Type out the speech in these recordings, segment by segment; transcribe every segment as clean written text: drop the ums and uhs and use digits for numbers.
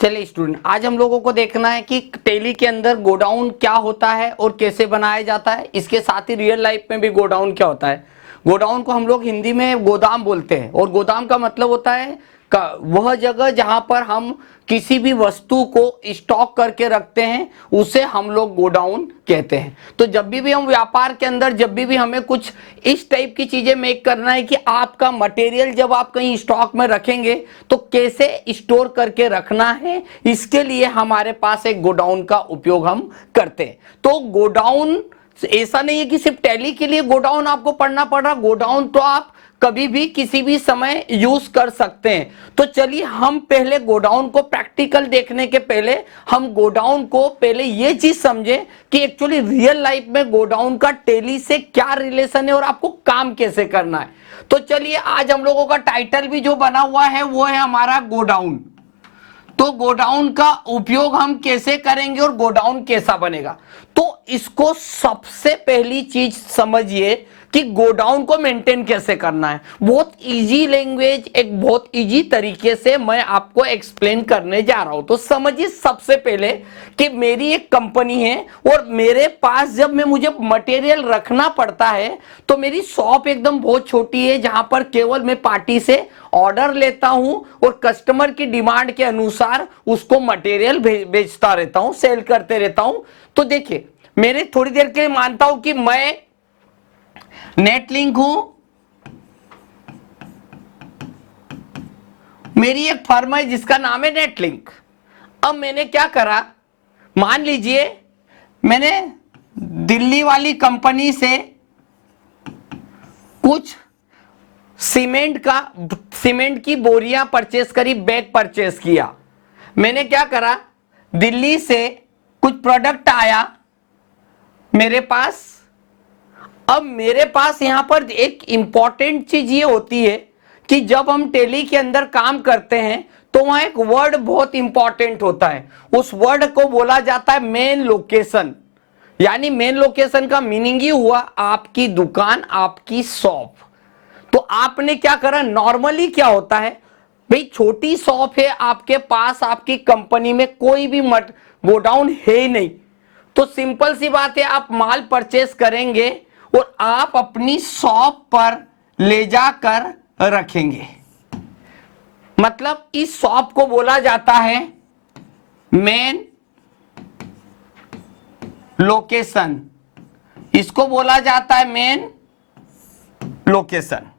चलिए स्टूडेंट, आज हम लोगों को देखना है कि टैली के अंदर गोडाउन क्या होता है और कैसे बनाया जाता है। इसके साथ ही रियल लाइफ में भी गोडाउन क्या होता है। गोडाउन को हम लोग हिंदी में गोदाम बोलते हैं और गोदाम का मतलब होता है वह जगह जहां पर हम किसी भी वस्तु को स्टॉक करके रखते हैं, उसे हम लोग गोडाउन कहते हैं। तो जब भी हम व्यापार के अंदर जब भी हमें कुछ इस टाइप की चीजें मेक करना है कि आपका मटेरियल जब आप कहीं स्टॉक में रखेंगे तो कैसे स्टोर करके रखना है, इसके लिए हमारे पास एक गोडाउन का उपयोग हम करते हैं। तो गोडाउन ऐसा नहीं है कि सिर्फ टैली के लिए गोडाउन आपको पढ़ना पड़ रहा, गोडाउन तो आप कभी भी किसी भी समय यूज कर सकते हैं। तो चलिए हम पहले गोडाउन को प्रैक्टिकल देखने के पहले हम गोडाउन को पहले ये चीज समझे कि एक्चुअली रियल लाइफ में गोडाउन का टैली से क्या रिलेशन है और आपको काम कैसे करना है। तो चलिए आज हम लोगों का टाइटल भी जो बना हुआ है वो है हमारा गोडाउन। तो गोडाउन का उपयोग हम कैसे करेंगे और गोडाउन कैसा बनेगा, तो इसको सबसे पहली चीज समझिए कि गोडाउन को मेंटेन कैसे करना है। बहुत इजी लैंग्वेज, एक बहुत इजी तरीके से मैं आपको एक्सप्लेन करने जा रहा हूं। तो समझिए सबसे पहले कि मेरी एक कंपनी है और मेरे पास जब मुझे मटेरियल रखना पड़ता है तो मेरी शॉप एकदम बहुत छोटी है, जहां पर केवल मैं पार्टी से ऑर्डर लेता हूं और कस्टमर की डिमांड के अनुसार उसको मटेरियल बेचता रहता हूं, सेल करते रहता हूं। तो देखिए मेरे थोड़ी देर के लिए मानता हूं कि मैं नेटलिंक हूं, मेरी एक फर्म है जिसका नाम है नेटलिंक। अब मैंने क्या करा, मान लीजिए मैंने दिल्ली वाली कंपनी से कुछ सीमेंट की बोरियां परचेस करी, बैग परचेस किया। मैंने क्या करा, दिल्ली से कुछ प्रोडक्ट आया मेरे पास। अब मेरे पास यहां पर एक इंपॉर्टेंट चीज ये होती है कि जब हम टैली के अंदर काम करते हैं तो वहां एक वर्ड बहुत इंपॉर्टेंट होता है। उस वर्ड को बोला जाता है मेन लोकेशन। यानी मेन लोकेशन का मीनिंग ही हुआ आपकी दुकान, आपकी शॉप। तो आपने क्या करा, नॉर्मली क्या होता है भाई, छोटी शॉप है आपके पास, आपकी कंपनी में कोई भी गोडाउन है ही नहीं। तो सिंपल सी बात है, आप माल परचेस करेंगे और आप अपनी शॉप पर ले जाकर रखेंगे। मतलब इस शॉप को बोला जाता है मेन लोकेशन। इसको बोला जाता है मेन लोकेशन।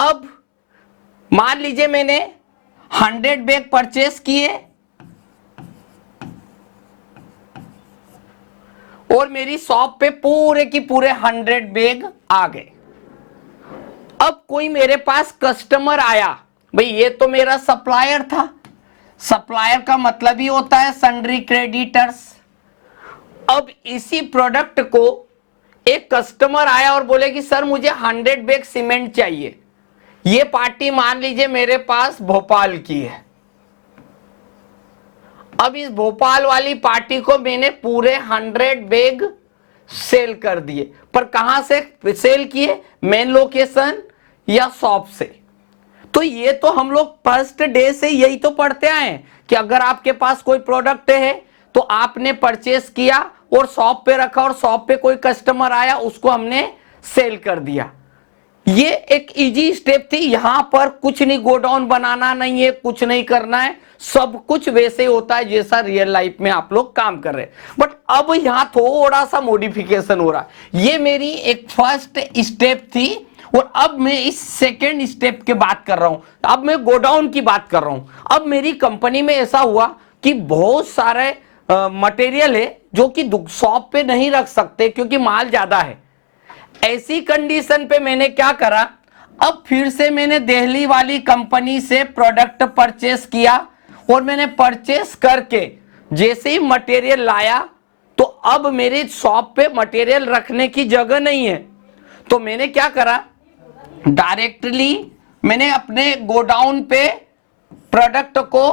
अब मान लीजिए मैंने 100 बैग परचेस किए और मेरी शॉप पे पूरे की पूरे 100 बैग आ गए। अब कोई मेरे पास कस्टमर आया, भाई ये तो मेरा सप्लायर था। सप्लायर का मतलब ही होता है सन्ड्री क्रेडिटर्स। अब इसी प्रोडक्ट को एक कस्टमर आया और बोले कि सर मुझे 100 बैग सीमेंट चाहिए। ये पार्टी मान लीजिए मेरे पास भोपाल की है। अब इस भोपाल वाली पार्टी को मैंने पूरे 100 बैग सेल कर दिए, पर कहां से सेल किए, मेन लोकेशन या शॉप से। तो ये तो हम लोग फर्स्ट डे से यही तो पढ़ते आए हैं कि अगर आपके पास कोई प्रोडक्ट है तो आपने परचेस किया और शॉप पे रखा और शॉप पे कोई कस्टमर आया, उसको हमने सेल कर दिया। ये एक इजी स्टेप थी। यहां पर कुछ नहीं, गोडाउन बनाना नहीं है, कुछ नहीं करना है, सब कुछ वैसे होता है जैसा रियल लाइफ में आप लोग काम कर रहे हैं। बट अब यहां थोड़ा सा मॉडिफिकेशन हो रहा है। ये मेरी एक फर्स्ट स्टेप थी और अब मैं इस सेकेंड स्टेप की बात कर रहा हूं। अब मैं गोडाउन की बात कर रहा हूं। अब मेरी कंपनी में ऐसा हुआ कि बहुत सारे मटेरियल है जो कि शॉप पे नहीं रख सकते क्योंकि माल ज्यादा है। ऐसी कंडीशन पे मैंने क्या करा, अब फिर से मैंने दिल्ली वाली कंपनी से प्रोडक्ट परचेस किया और मैंने परचेस करके जैसे ही मटेरियल लाया तो अब मेरे शॉप पे मटेरियल रखने की जगह नहीं है। तो मैंने क्या करा, डायरेक्टली मैंने अपने गोडाउन पे प्रोडक्ट को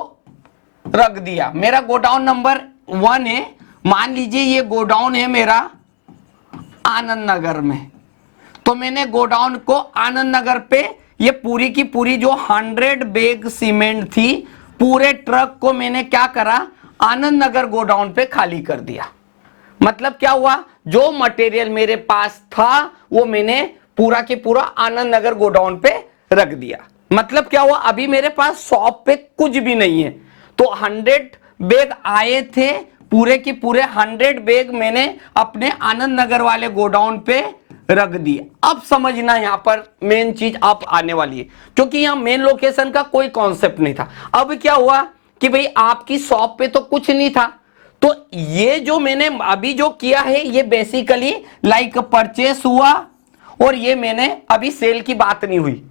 रख दिया। मेरा गोडाउन नंबर 1 है, मान लीजिए ये गोडाउन है मेरा आनंद नगर में। तो मैंने गोडाउन को आनंद नगर पे ये पूरी की पूरी जो 100 बैग सीमेंट थी, पूरे ट्रक को मैंने क्या करा, आनंद नगर गोडाउन पे खाली कर दिया। मतलब क्या हुआ, जो मटेरियल मेरे पास था वो मैंने पूरा के पूरा आनंद नगर गोडाउन पे रख दिया। मतलब क्या हुआ, अभी मेरे पास शॉप पे कुछ भी नहीं है। तो 100 बैग आए थे, पूरे के पूरे 100 बैग मैंने अपने आनंद नगर वाले गोडाउन पे रख दिए। अब समझना यहां पर मेन चीज आप आने वाली है, क्योंकि यहां मेन लोकेशन का कोई कॉन्सेप्ट नहीं था। अब क्या हुआ कि भाई आपकी शॉप पे तो कुछ नहीं था, तो ये जो मैंने अभी जो किया है ये बेसिकली लाइक परचेस हुआ, और ये मैंने अभी सेल की बात नहीं हुई।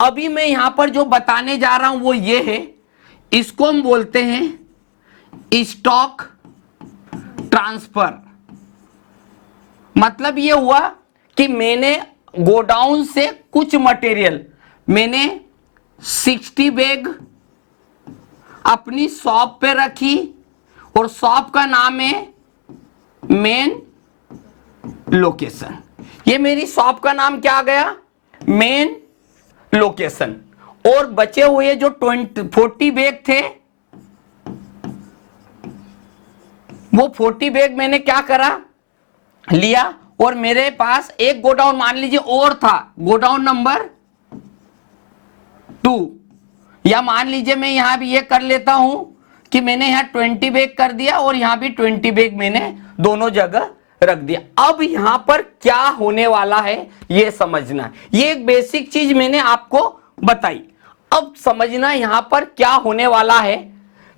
अभी मैं यहां पर जो बताने जा रहा हूं वो ये है, इसको हम बोलते हैं स्टॉक ट्रांसफर। मतलब ये हुआ कि मैंने गोडाउन से कुछ मटेरियल, मैंने 60 बैग अपनी शॉप पे रखी, और शॉप का नाम है मेन लोकेशन। ये मेरी शॉप का नाम क्या आ गया, मेन लोकेशन। और बचे हुए जो 40 बैग थे, वो 40 बैग मैंने क्या करा, लिया, और मेरे पास एक गोडाउन मान लीजिए और था, गोडाउन नंबर 2, या मान लीजिए मैं यहां भी ये कर लेता हूं कि मैंने यहां 20 बैग कर दिया और यहां भी 20 बैग मैंने दोनों जगह रख दिया। अब यहां पर क्या होने वाला है ये समझना है, ये एक बेसिक चीज मैंने आपको बताई। अब समझना यहां पर क्या होने वाला है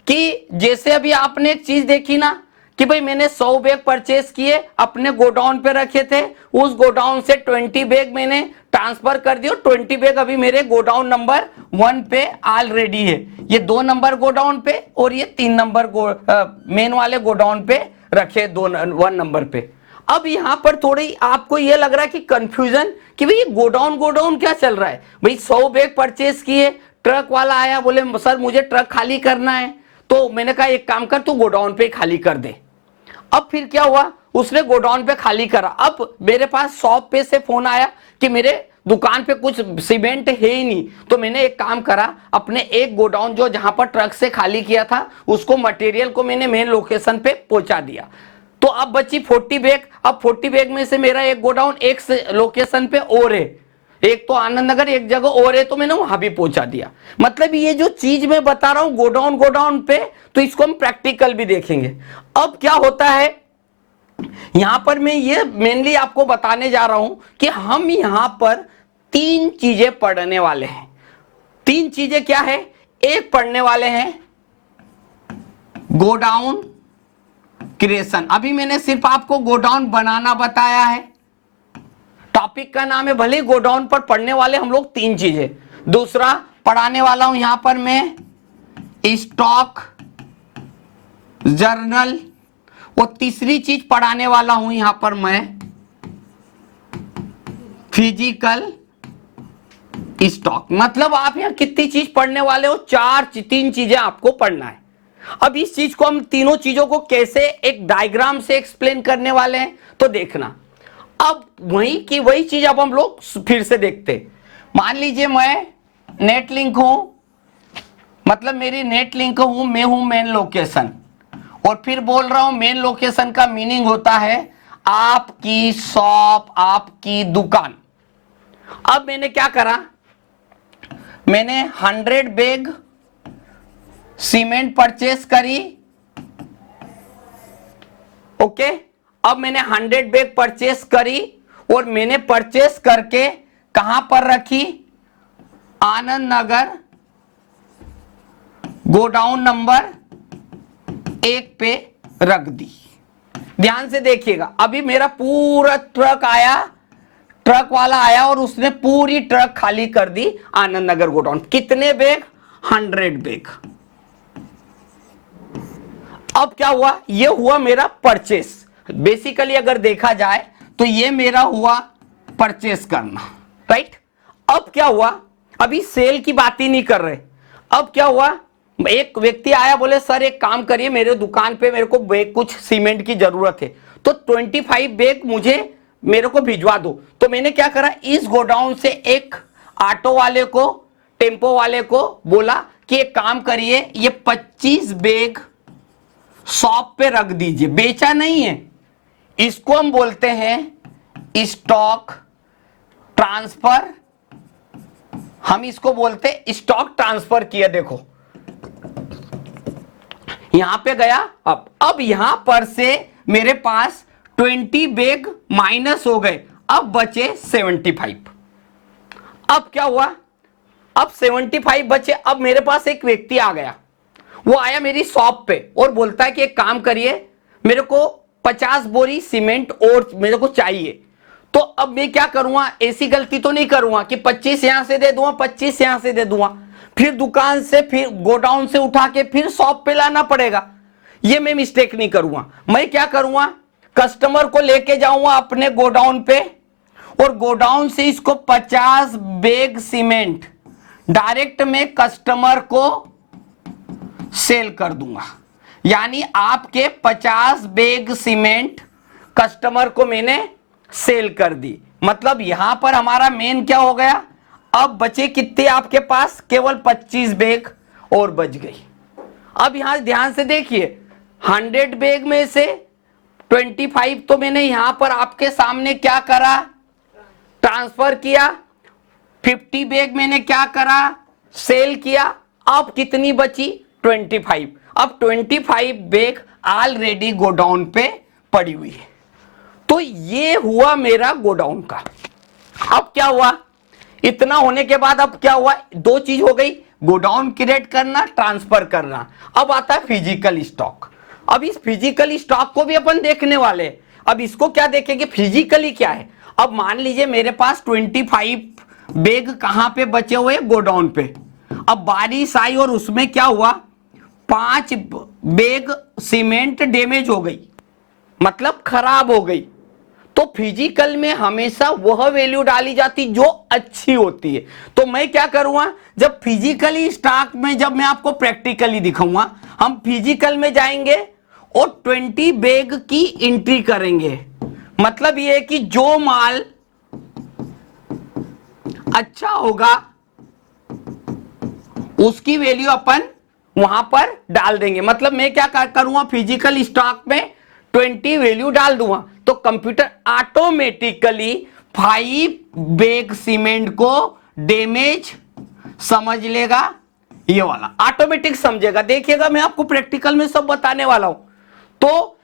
कि जैसे अभी आपने एक चीज देखी ना कि भाई मैंने 100 बैग परचेस किए, अपने गोडाउन पे रखे थे, उस गोडाउन से 20 बैग मैंने ट्रांसफर कर दिया। 20 बैग अभी मेरे गोडाउन नंबर 1 पे ऑलरेडी है, ये 2 नंबर गोडाउन पे और ये 3 नंबर मेन वाले गोडाउन पे रखे 1 नंबर पे। अब यहां पर थोड़ी आपको ये लग रहा है कि कंफ्यूजन कि भाई ये गोडाउन गोडाउन क्या चल रहा है। भाई 100 बैग परचेस किए, ट्रक वाला आया, बोले सर मुझे ट्रक खाली करना है, तो मैंने कहा एक काम कर, तू गोडाउन पे खाली कर दे। अब फिर क्या हुआ, उसने गोडाउन पे खाली करा। अब मेरे पास शॉप पे से फोन आया कि मेरे दुकान पे कुछ सीमेंट है ही नहीं, तो मैंने एक काम करा, अपने एक गोडाउन जो जहां पर ट्रक से खाली किया था उसको मटेरियल को मैंने मेन लोकेशन पे पहुंचा दिया। तो अब बची 40 बैग। अब 40 बैग में से मेरा एक गोडाउन एक लोकेशन पे और है, एक तो आनंद नगर एक जगह और है, तो मैंने वहां भी पहुंचा दिया। मतलब ये जो चीज मैं बता रहा हूं गोडाउन गोडाउन पे, तो इसको हम प्रैक्टिकल भी देखेंगे। अब क्या होता है यहां पर, मैं ये मेनली आपको बताने जा रहा हूं कि हम यहां पर 3 चीजें पढ़ने वाले हैं। 3 चीजें क्या है, एक पढ़ने वाले हैं गोडाउन क्रिएशन। अभी मैंने सिर्फ आपको गोडाउन बनाना बताया है, टॉपिक का नाम है, भले गोडाउन पर पढ़ने वाले हम लोग 3 चीजें। दूसरा पढ़ाने वाला हूं यहां पर मैं स्टॉक जर्नल, और तीसरी चीज पढ़ाने वाला हूं यहां पर मैं फिजिकल स्टॉक। मतलब आप यहां कितनी चीज पढ़ने वाले हो, 3 चीजें आपको पढ़ना है। अब इस चीज को हम तीनों चीजों को कैसे एक डायग्राम से एक्सप्लेन करने वाले हैं, तो देखना। अब वही चीज अब हम लोग फिर से देखते। मान लीजिए मैं नेट लिंक हूं, मतलब मेरी नेट लिंक हूं, मैं हूं मेन लोकेशन, और फिर बोल रहा हूं मेन लोकेशन का मीनिंग होता है आपकी शॉप, आपकी दुकान। अब मैंने क्या करा, मैंने 100 बैग सीमेंट परचेस करी, ओके। अब मैंने 100 बैग परचेस करी, और मैंने परचेस करके कहां पर रखी, आनंद नगर गोडाउन नंबर 1 पे रख दी। ध्यान से देखिएगा, अभी मेरा पूरा ट्रक आया, ट्रक वाला आया और उसने पूरी ट्रक खाली कर दी आनंद नगर गोडाउन। कितने बैग, 100 बैग। अब क्या हुआ, ये हुआ मेरा परचेस। बेसिकली अगर देखा जाए तो ये मेरा हुआ परचेस करना, राइट। अब क्या हुआ, अभी सेल की बात ही नहीं कर रहे। अब क्या हुआ, एक व्यक्ति आया, बोले सर एक काम करिए, मेरे दुकान पे मेरे को बैग कुछ सीमेंट की जरूरत है, तो 25 बैग मेरे को भिजवा दो। तो मैंने क्या करा, इस गोडाउन से एक ऑटो वाले को, टेम्पो वाले को बोला कि एक काम करिए, ये 25 बैग शॉप पे रख दीजिए, बेचा नहीं है, इसको हम बोलते हैं स्टॉक ट्रांसफर, हम इसको बोलते हैं स्टॉक ट्रांसफर किया। देखो यहां पे गया, अब यहां पर से मेरे पास 20 बैग माइनस हो गए, अब बचे 75। अब क्या हुआ, अब 75 बचे। अब मेरे पास एक व्यक्ति आ गया, वो आया मेरी शॉप पे और बोलता है कि एक काम करिए, मेरे को 50 बोरी सीमेंट और मेरे को चाहिए। तो अब मैं क्या करूंगा, ऐसी गलती तो नहीं करूंगा कि 25 यहां से दे दूंगा, 25 यहां से दे दूंगा, फिर दुकान से, फिर गोडाउन से उठा के फिर शॉप पे लाना पड़ेगा। ये मैं मिस्टेक नहीं करूंगा। मैं क्या करूंगा, कस्टमर को लेके जाऊंगा अपने गोडाउन पे और गोडाउन से इसको 50 बैग सीमेंट डायरेक्ट में कस्टमर को सेल कर दूंगा। यानी आपके 50 बैग सीमेंट कस्टमर को मैंने सेल कर दी। मतलब यहां पर हमारा मेन क्या हो गया, अब बचे कितने आपके पास, केवल 25 बैग और बच गई। अब यहां ध्यान से देखिए, 100 बैग में से 25 तो मैंने यहां पर आपके सामने क्या करा, ट्रांसफर किया, 50 बैग मैंने क्या करा, सेल किया। अब कितनी बची, 25। अब 25 बैग ऑलरेडी गोडाउन पे पड़ी हुई है। तो ये हुआ मेरा गोडाउन का। अब क्या हुआ, इतना होने के बाद अब क्या हुआ, दो चीज हो गई, गोडाउन क्रिएट करना, ट्रांसफर करना। अब आता है फिजिकल स्टॉक। अब इस फिजिकल स्टॉक को भी अपन देखने वाले। अब इसको क्या देखेंगे, फिजिकली क्या है। अब मान लीजिए मेरे पास 25 बैग कहां पे बचे हुए, गोडाउन पे। अब बारिश आई और उसमें क्या हुआ, 5 बैग सीमेंट डैमेज हो गई, मतलब खराब हो गई। तो फिजिकल में हमेशा वह वैल्यू डाली जाती जो अच्छी होती है। तो मैं क्या करूंगा, जब फिजिकली स्टॉक में, जब मैं आपको प्रैक्टिकली दिखाऊंगा, हम फिजिकल में जाएंगे और 20 बैग की एंट्री करेंगे। मतलब ये है कि जो माल अच्छा होगा उसकी वैल्यू अपन वहां पर डाल देंगे। मतलब मैं क्या करूंगा, फिजिकल स्टॉक में 20 वैल्यू डाल दूंगा, तो कंप्यूटर ऑटोमेटिकली 5 बैग सीमेंट को डैमेज समझ लेगा। ये वाला ऑटोमेटिक समझेगा। देखिएगा मैं आपको प्रैक्टिकल में सब बताने वाला हूं। तो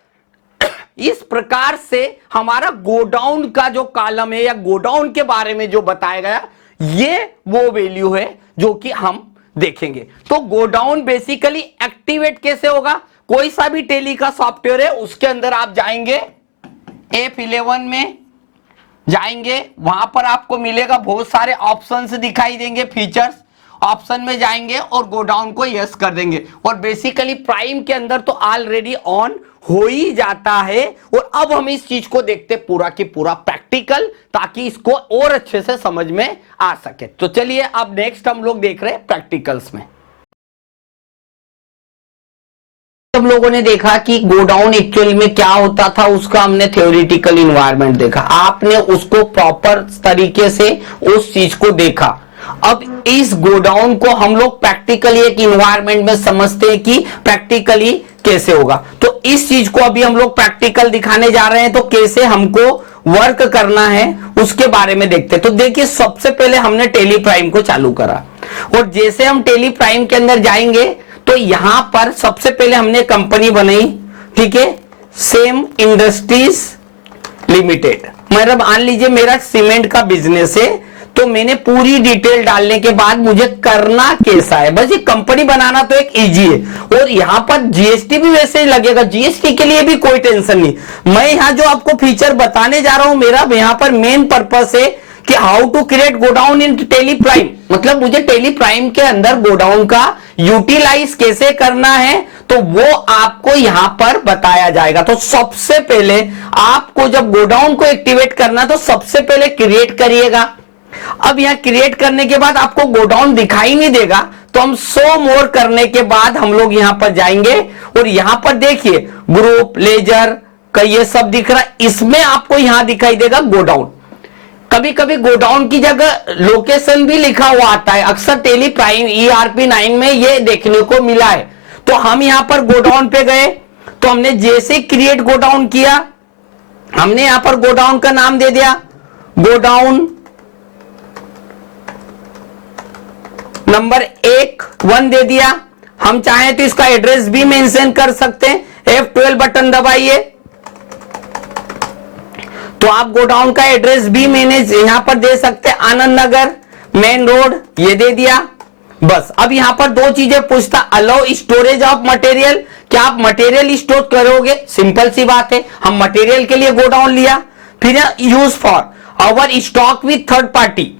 इस प्रकार से हमारा गोडाउन का जो कॉलम है या गोडाउन के बारे में जो बताया गया, ये वो वैल्यू है जो कि हम देखेंगे। तो गोडाउन बेसिकली एक्टिवेट कैसे होगा, कोई सा भी टेली का सॉफ्टवेयर है उसके अंदर आप जाएंगे, F11 में जाएंगे, वहां पर आपको मिलेगा बहुत सारे ऑप्शंस दिखाई देंगे, फीचर्स। ऑप्शन में जाएंगे और गोडाउन को यस कर देंगे और बेसिकली प्राइम के अंदर तो ऑलरेडी ऑन हो ही जाता है। और अब हम इस चीज को देखते पूरा की पूरा प्रैक्टिकल, ताकि इसको और अच्छे से समझ में आ सके। तो चलिए अब नेक्स्ट हम लोग देख रहे हैं प्रैक्टिकल्स में। सब लोगों ने देखा कि गोडाउन एक्चुअली में क्या होता था, उसका हमने थ्योरेटिकल इन्वायरमेंट देखा, आपने उसको प्रॉपर तरीके से उस चीज को देखा। अब इस गोडाउन को हम लोग प्रैक्टिकली एक इन्वायरमेंट में समझते हैं कि प्रैक्टिकली कैसे होगा। तो इस चीज को अभी हम लोग प्रैक्टिकल दिखाने जा रहे हैं, तो कैसे हमको वर्क करना है उसके बारे में देखते हैं। तो देखिए सबसे पहले हमने टेली प्राइम को चालू करा और जैसे हम टेली प्राइम के अंदर जाएंगे तो यहां पर सबसे पहले हमने कंपनी बनाई, ठीक है, सेम इंडस्ट्रीज लिमिटेड। मतलब मान लीजिए मेरा सीमेंट का बिजनेस है, तो मैंने पूरी डिटेल डालने के बाद मुझे करना कैसा है, बस ये कंपनी बनाना तो एक इजी है। और यहां पर जीएसटी भी वैसे ही लगेगा, जीएसटी के लिए भी कोई टेंशन नहीं। मैं यहां जो आपको फीचर बताने जा रहा हूं, मेरा यहां पर मेन पर्पस है कि how to create godown in Tally Prime. मतलब मुझे टेली प्राइम के अंदर गोडाउन का यूटिलाइज कैसे करना है, तो वो आपको यहां पर बताया जाएगा। तो सबसे पहले आपको जब गोडाउन को एक्टिवेट करना, तो सबसे पहले क्रिएट करिएगा। अब यहां क्रिएट करने के बाद आपको गोडाउन दिखाई नहीं देगा, तो हम शो मोर करने के बाद हम लोग यहां पर जाएंगे और यहां पर देखिए ग्रुप लेजर का ये सब दिख रहा है, इसमें आपको यहां दिखाई देगा गोडाउन। कभी कभी गोडाउन की जगह लोकेशन भी लिखा हुआ आता है, अक्सर टेली प्राइम ERP 9 में ये देखने को मिला है। तो हम यहां पर गोडाउन पे गए, तो हमने जैसे क्रिएट गोडाउन किया, हमने यहां पर गोडाउन का नाम दे दिया गोडाउन नंबर 1 दे दिया। हम चाहें तो इसका एड्रेस भी मेंशन कर सकते हैं, F12 बटन दबाइए तो आप गोडाउन का एड्रेस भी मैंने यहां पर दे सकते हैं, आनंद नगर मेन रोड, ये दे दिया बस। अब यहां पर दो चीजें पूछता, अलाउ स्टोरेज ऑफ मटेरियल, क्या आप मटेरियल स्टोर करोगे? सिंपल सी बात है, हम मटेरियल के लिए गोडाउन लिया। फिर use for our stock with third party,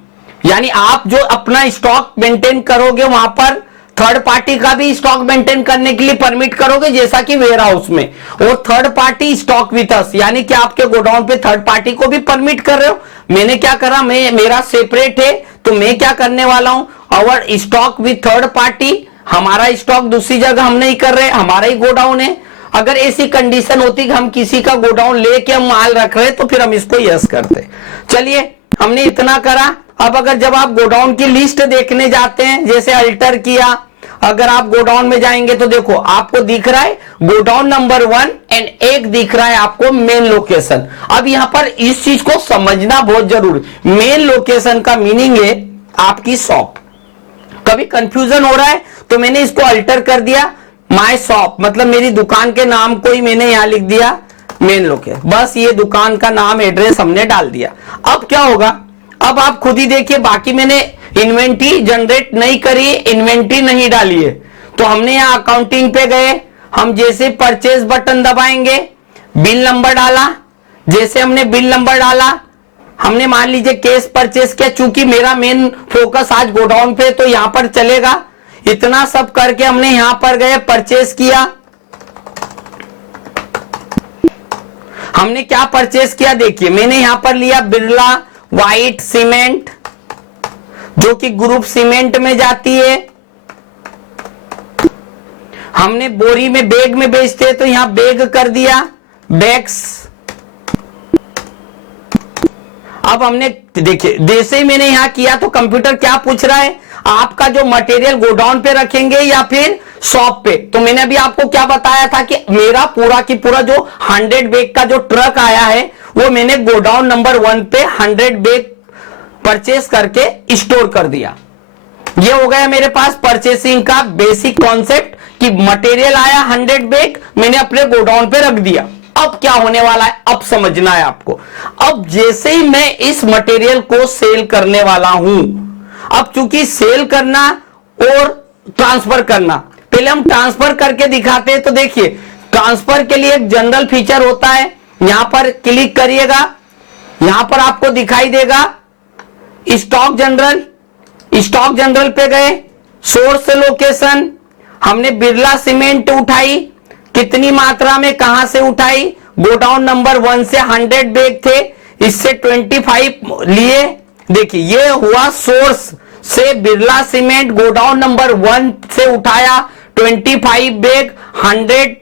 यानी आप जो अपना स्टॉक मेंटेन करोगे वहां पर थर्ड पार्टी का भी स्टॉक मेंटेन करने के लिए परमिट करोगे, जैसा कि वेयर हाउस में। और third party stock with us, यानी कि आपके गोडाउन पे थर्ड पार्टी को भी परमिट कर रहे हो। मैंने क्या करा, मेरा सेपरेट है, तो मैं क्या करने वाला हूं, और स्टॉक विथ थर्ड पार्टी, हमारा स्टॉक दूसरी जगह हम नहीं कर रहे, हमारा ही गोडाउन है। अगर ऐसी कंडीशन होती कि हम किसी का गोडाउन लेके हम माल रख रहे तो फिर हम इसको यस करते। चलिए, हमने इतना करा। अब अगर जब आप गोडाउन की लिस्ट देखने जाते हैं, जैसे अल्टर किया, अगर आप गोडाउन में जाएंगे तो देखो आपको दिख रहा है गोडाउन नंबर 1 एंड एक दिख रहा है आपको मेन लोकेशन। अब यहां पर इस चीज को समझना बहुत जरूरी, मेन लोकेशन का मीनिंग है आपकी शॉप। कभी कंफ्यूजन हो रहा है तो मैंने इसको अल्टर कर दिया, माय शॉप, मतलब मेरी दुकान के नाम को ही मैंने यहां लिख दिया मेन लोकेशन, बस ये दुकान का नाम एड्रेस हमने डाल दिया। अब क्या होगा, अब आप खुद ही देखिए, बाकी मैंने इन्वेंट्री जनरेट नहीं करी, इन्वेंट्री नहीं डाली है। तो हमने यहां अकाउंटिंग पे गए, हम जैसे परचेज बटन दबाएंगे, बिल नंबर डाला, जैसे हमने बिल नंबर डाला, हमने मान लीजिए कैश परचेज किया, चूंकि मेरा मेन फोकस आज गोडाउन पे तो यहां पर चलेगा। इतना सब करके हमने यहां पर गए, परचेज किया। हमने क्या परचेज किया, देखिए मैंने यहां पर लिया बिरला व्हाइट सीमेंट, जो कि ग्रुप सीमेंट में जाती है। हमने बोरी में बैग में बेचते हैं तो यहां बैग कर दिया, बैग्स। अब हमने देखिए, जैसे ही मैंने यहां किया तो कंप्यूटर क्या पूछ रहा है, आपका जो मटेरियल गोडाउन पे रखेंगे या फिर शॉप पे। तो मैंने अभी आपको क्या बताया था कि मेरा पूरा की पूरा जो 100 बैग का जो ट्रक आया है वो मैंने गोडाउन नंबर 1 पे 100 बैग परचेस करके स्टोर कर दिया। ये हो गया मेरे पास परचेसिंग का बेसिक कॉन्सेप्ट कि मटेरियल आया 100 बैग, मैंने अपने गोडाउन पे रख दिया। अब क्या होने वाला है, अब समझना है आपको। अब जैसे ही मैं इस मटेरियल को सेल करने वाला हूं, अब चूंकि सेल करना और ट्रांसफर करना, पहले हम ट्रांसफर करके दिखाते हैं। तो देखिए, ट्रांसफर के लिए एक जनरल फीचर होता है, यहां पर क्लिक करिएगा, यहां पर आपको दिखाई देगा स्टॉक जनरल। स्टॉक जनरल पे गए, सोर्स लोकेशन, हमने बिरला सीमेंट उठाई, कितनी मात्रा में, कहां से उठाई, गोडाउन नंबर 1 से 100 बैग थे, इससे 25 लिए। देखिए ये हुआ सोर्स से बिरला सीमेंट, गोडाउन नंबर 1 से उठाया 25 बैग 100,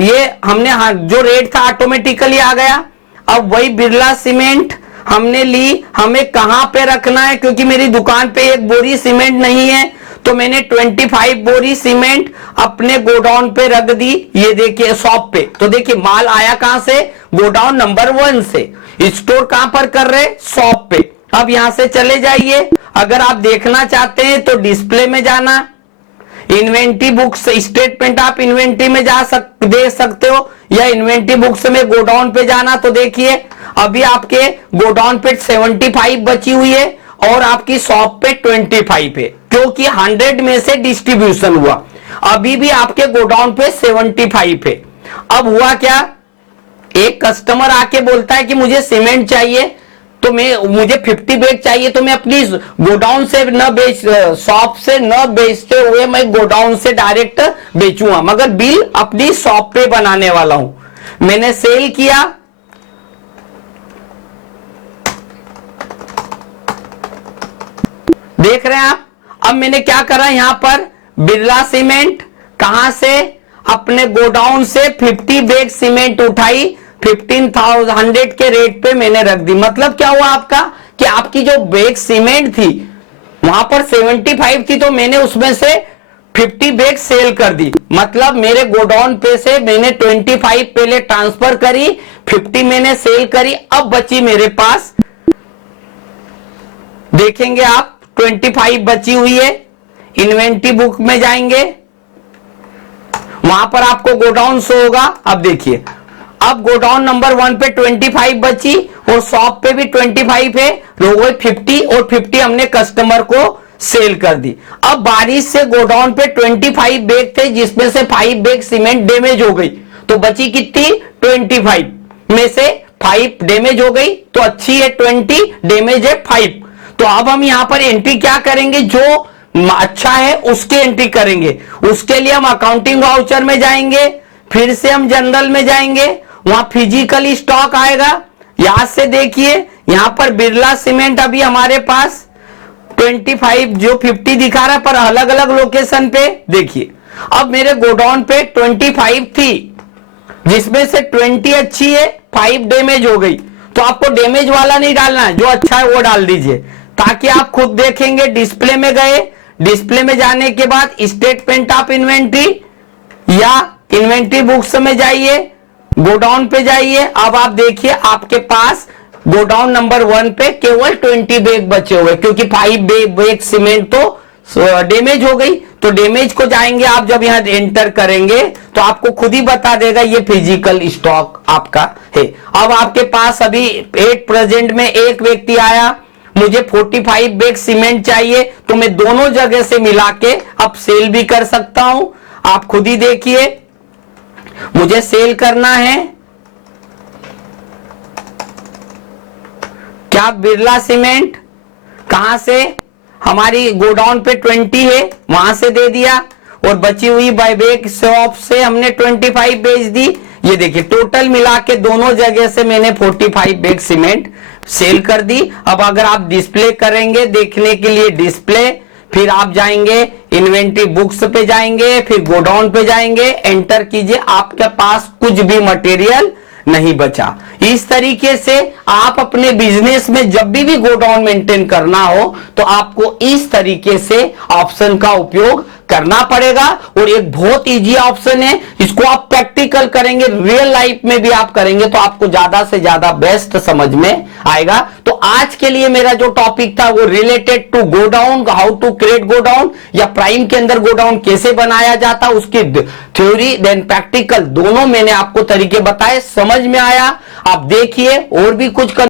ये हमने जो रेट था ऑटोमेटिकली आ गया। अब वही बिरला सीमेंट हमने ली, हमें कहां पे रखना है, क्योंकि मेरी दुकान पे एक बोरी सीमेंट नहीं है, तो मैंने 25 बोरी सीमेंट अपने गोडाउन पे रख दी। ये देखिए शॉप पे, तो देखिए माल आया कहां से, गोडाउन नंबर 1 से। स्टोर कहां पर कर रहे, शॉप पे। अब यहां से चले जाइए, अगर आप देखना चाहते हैं तो डिस्प्ले में जाना, इन्वेंट्री बुक्स स्टेटमेंट आप इन्वेंट्री में देख सकते हो, या इन्वेंट्री बुक्स में गोडाउन पे जाना। तो देखिए अभी आपके गोडाउन पे 75 बची हुई है और आपकी शॉप पे 25 है, क्योंकि 100 में से डिस्ट्रीब्यूशन हुआ। अभी भी आपके गोडाउन पे 75 है। अब हुआ क्या, एक कस्टमर आके बोलता है कि मुझे सीमेंट चाहिए, तो मुझे 50 बैग चाहिए, तो मैं अपनी गोडाउन से न बेच, शॉप से न बेचते हुए मैं गोडाउन से डायरेक्ट बेचूंगा, मगर बिल अपनी शॉप पे बनाने वाला हूं। मैंने सेल किया, देख रहे हैं आप। अब मैंने क्या करा, यहां पर बिरला सीमेंट कहां से, अपने गोडाउन से 50 बैग सीमेंट उठाई, 15,100 के रेट पे मैंने रख दी। मतलब क्या हुआ आपका कि आपकी जो बैग सीमेंट थी वहां पर 75 थी, तो मैंने उसमें से 50 बैग सेल कर दी। मतलब मेरे गोडाउन पे से मैंने 25 पहले ट्रांसफर करी, 50 मैंने सेल करी। अब बची मेरे पास, देखेंगे आप 25 बची हुई है। इन्वेंटरी बुक में जाएंगे, वहां पर आपको गोडाउन शो होगा। अब देखिए, अब गोडाउन नंबर 1 पे 25 बची और शॉप पे भी 25 है, लोगों 50 और 50 हमने कस्टमर को सेल कर दी। अब बारिश से गोडाउन पे 25 बैग थे, जिसमें से 5 बैग सीमेंट डैमेज हो गई, तो बची कितनी 25 में से 5 डैमेज हो गई, तो अच्छी है 20, डैमेज है 5। तो अब हम यहां पर एंट्री क्या करेंगे, जो अच्छा है उसकी एंट्री करेंगे। उसके लिए हम अकाउंटिंग वाउचर में जाएंगे, फिर से हम जनरल में जाएंगे, वहां फिजिकल स्टॉक आएगा। यहां से देखिए, यहां पर बिरला सीमेंट अभी हमारे पास 25 जो 50 दिखा रहा है, पर अलग अलग लोकेशन पे देखिए। अब मेरे गोडाउन पे 25 थी, जिसमें से 20 अच्छी है, 5 डैमेज हो गई। तो आपको डैमेज वाला नहीं डालना है, जो अच्छा है वो डाल दीजिए, ताकि आप खुद देखेंगे। डिस्प्ले में गए, डिस्प्ले में जाने के बाद स्टेटमेंट ऑफ इन्वेंट्री या इन्वेंट्री बुक्स में जाइए, गोडाउन पे जाइए। अब आप देखिए, आपके पास गोडाउन नंबर 1 पे केवल 20 बैग बचे हुए, क्योंकि 5 बैग सीमेंट तो डैमेज हो गई। तो डैमेज को जाएंगे आप, जब यहां एंटर करेंगे तो आपको खुद ही बता देगा ये फिजिकल स्टॉक आपका है। अब आपके पास अभी एट प्रेजेंट में एक व्यक्ति आया, मुझे 45 बैग सीमेंट चाहिए, तो मैं दोनों जगह से मिला के अब सेल भी कर सकता हूं। आप खुद ही देखिए, मुझे सेल करना है क्या, बिरला सीमेंट, कहां से, हमारी गोडाउन पे 20 है, वहां से दे दिया, और बची हुई बाय बैग शॉप से हमने 25 बेच दी। ये देखिए, टोटल मिला के दोनों जगह से मैंने 45 बैग सीमेंट सेल कर दी। अब अगर आप डिस्प्ले करेंगे, देखने के लिए डिस्प्ले, फिर आप जाएंगे इन्वेंट्री बुक्स पे जाएंगे, फिर गोडाउन पे जाएंगे, एंटर कीजिए, आपके पास कुछ भी मटेरियल नहीं बचा। इस तरीके से आप अपने बिजनेस में जब भी गोडाउन मेंटेन करना हो, तो आपको इस तरीके से ऑप्शन का उपयोग करना पड़ेगा। और एक बहुत इजी ऑप्शन है, इसको आप प्रैक्टिकल करेंगे, रियल लाइफ में भी आप करेंगे, तो आपको ज्यादा से ज्यादा बेस्ट समझ में आएगा। तो आज के लिए मेरा जो टॉपिक था वो related to godown, how to create godown, या प्राइम के अंदर गोडाउन कैसे बनाया जाता, उसकी थ्योरी देन प्रैक्टिकल दोनों मैंने आपको तरीके बताए। समझ में आया? आप देखिए और भी कुछ